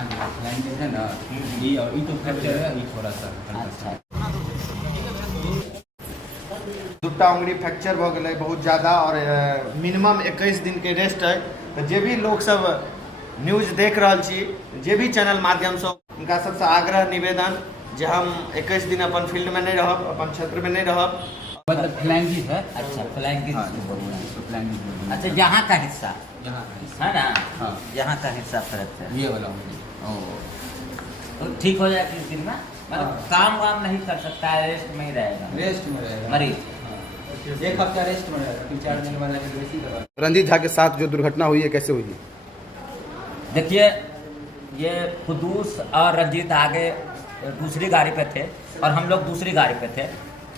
यहाँ फ्लैंज है ना, ये और ये तो फ्रैक्चर है, ये थोड़ा सा अच्छा दूटा उंगली फ्रैक्चर भ गए बहुत ज़्यादा और मिनिमम 21 दिन के रेस्ट है। तो जे भी लोग सब न्यूज देख रहा छी, जे भी चैनल माध्यम से उनका सबसे आग्रह निवेदन जे हम 21 दिन अपन फील्ड में नहीं रहब, अपन क्षेत्र में नहीं रहब। मतलब फ्लैंजिस है। अच्छा फ्लैंगिंग हाँ, इसको फ्लैंजिस बोलते हैं। अच्छा यहाँ का हिस्सा यहाँ है ना, हाँ। यहाँ का हिस्सा फ्रैक्चर है। ये वाला उंगली। तो ठीक हो जाए किस दिन में, मतलब हाँ। काम वाम नहीं कर सकता है, रेस्ट में ही रहेगा रेस्ट में रहेगा मरीज। हाँ। एक हफ्ता रेस्ट में रहेगा, 3-4 दिन के बाद जाके वैसी दवा। रंजीत झा के साथ जो दुर्घटना हुई है कैसे हुई है? देखिए ये कुदूस और रंजीत आगे दूसरी गाड़ी पे थे और हम लोग दूसरी गाड़ी पे थे।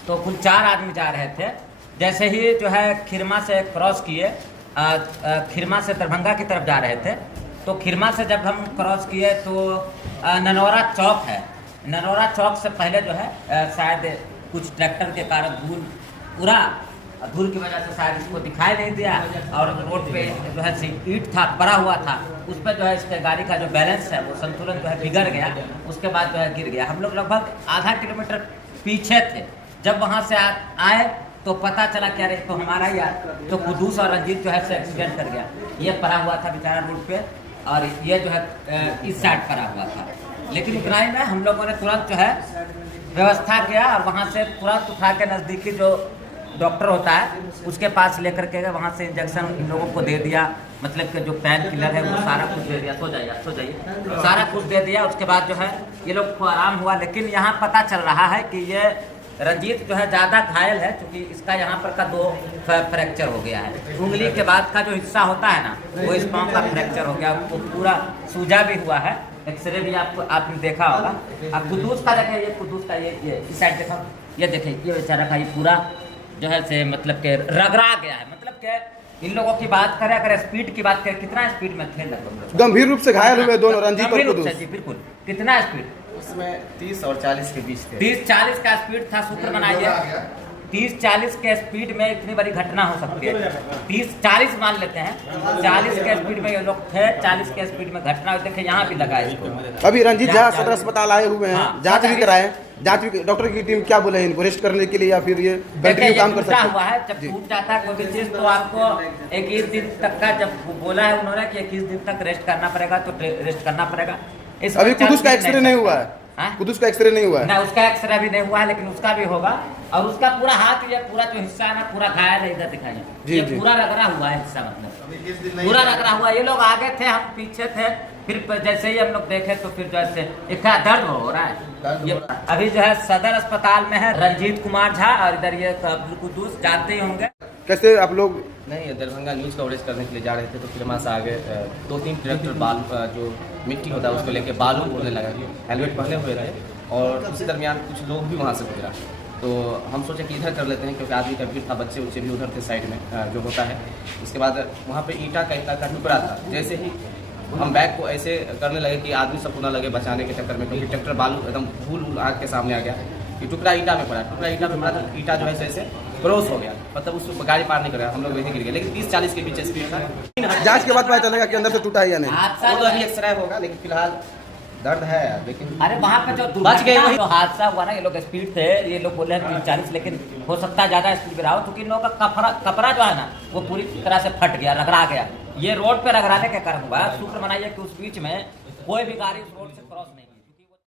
तो कुल 4 आदमी जा रहे थे। जैसे ही जो है खिरमा से क्रॉस किए, खिरमा से दरभंगा की तरफ जा रहे थे। तो खिरमा से जब हम क्रॉस किए तो ननौरा चौक है, ननौरा चौक से पहले जो है शायद कुछ ट्रैक्टर के कारण धूल उड़ा, धूल की वजह से शायद इसको दिखाई नहीं दिया और रोड पे जो है ईंट था पड़ा हुआ था, उस पर जो है इसके गाड़ी का जो बैलेंस है वो संतुलन जो है बिगड़ गया। उसके बाद जो है गिर गया। हम लोग लगभग आधा किलोमीटर पीछे थे। जब वहाँ से आए तो पता चला क्या रे तो हमारा ही तो कुदूस और रंजीत जो है से एक्सीडेंट कर गया। ये पड़ा हुआ था बेचारा रोड पे और ये जो है इस साइड पड़ा हुआ था। लेकिन उतना ही में हम लोगों ने तुरंत जो है व्यवस्था किया और वहाँ से तुरंत उठा के नज़दीकी जो डॉक्टर होता है उसके पास लेकर के वहाँ से इंजेक्शन इन लोगों को दे दिया। मतलब कि जो पेन किलर है वो सारा कुछ दे दिया। सो जाइए सारा कुछ दे दिया। उसके बाद जो है ये लोग को आराम हुआ। लेकिन यहाँ पता चल रहा है कि ये रंजीत जो है ज़्यादा घायल है, क्योंकि इसका यहाँ पर का 2 फ्रैक्चर हो गया है। उंगली के बाद का जो हिस्सा होता है ना वो इस पाँव का फ्रैक्चर हो गया, वो पूरा सूजा भी हुआ है। एक्सरे भी आपने देखा होगा। अब कुदूस का देखें, ये कुदूस का ये इस साइड देखा, ये देखें ये बेचारा का ये पूरा जो है से मतलब के रगड़ा गया है। मतलब के इन लोगों की बात करें, अगर स्पीड की बात करें, कितना स्पीड में थे लगभग? गंभीर रूप से घायल हुए दोनों, रंजीत और कुदूस। जी बिल्कुल। कितना स्पीड? उसमें 30 और 40 के बीच थे। 30-40 का स्पीड था। सूत्र बनाइए 30-40 के स्पीड में इतनी बड़ी घटना हो सकती है। 30-40 मान लेते हैं, 40 के स्पीड में ये लोग थे, 40 के स्पीड में घटना हुई। देखिए यहाँ भी लगा है इसको। अभी रंजीत झा सदर अस्पताल आए हुए हैं, हाँ, जांच भी कराए। जांच भी डॉक्टर की टीम क्या बोले इनको रेस्ट करने के लिए या फिर ये कंटिन्यू काम कर सकते हैं? हुआ है जब टूट जाता है कोई भी चीज तो आपको 21 दिन तक का जब बोला है उन्होंने कि 21 दिन तक रेस्ट करना पड़ेगा तो रेस्ट करना पड़ेगा। अभी कुदूस का एक्सरे नहीं हुआ है। कुदूस का एक्सरे नहीं हुआ है ना, उसका एक्सरे भी नहीं हुआ है, लेकिन उसका भी होगा। और उसका पूरा हाथ, ये पूरा जो हिस्सा है ना पूरा घायल है। इधर दिखाइए, ये पूरा रगड़ा हुआ है हिस्सा, मतलब पूरा रगड़ा हुआ। ये लोग आगे थे, हम पीछे थे। फिर जैसे ही हम लोग देखे तो फिर जैसे एक दर्द हो रहा है। ये अभी जो है सदर अस्पताल में है रंजीत कुमार झा और इधर ये कुदूस, जानते ही होंगे। कैसे आप लोग? नहीं, दरभंगा न्यूज़ कवरेज करने के लिए जा रहे थे तो फिर वहाँ से आगे 2-3 ट्रैक्टर बालू जो मिट्टी होता है उसको लेके बालू उड़ने लगा। हेलमेट पहने हुए रहे और उसी दरमियान कुछ लोग भी वहाँ से गुजरा। तो हम सोचे कि इधर कर लेते हैं, क्योंकि आदमी का भीड़ था, बच्चे उच्चे भी उधर थे साइड में जो होता है। उसके बाद वहाँ पे ईंटा का टुकड़ा था। जैसे ही हम बैग को ऐसे करने लगे कि आदमी सब होने लगे बचाने के चक्कर में, क्योंकि ट्रैक्टर बालू एकदम फूल आग के सामने आ गया कि टुकड़ा ईंटा में पड़ा। टुकड़ा ईंटा में पड़ा तो ईंटा जो है ऐसे क्रॉस हो गया, मतलब उस गाड़ी पार नहीं कर रहा, हम लोग वहीं गिर गए। लेकिन 30-40 के बीच स्पीड था। जांच के बाद पता चलेगा कि अंदर से टूटा है या नहीं। वो तो अभी एक्सरे होगा, लेकिन फिलहाल दर्द है। लेकिन अरे वहाँ पे जो बच गए, जो हादसा हुआ ना, ये लोग स्पीड थे, ये लोग बोले हैं 30-40, लेकिन हो सकता है ज़्यादा स्पीड में रहा हो, क्योंकि इन लोगों का कपड़ा जो है ना वो पूरी तरह से फट गया, रगड़ा गया। ये रोड पे रगड़ाने के कारण हुआ। सूत्र बनाइए कि उस बीच में कोई भी गाड़ी उस रोड से क्रॉस नहीं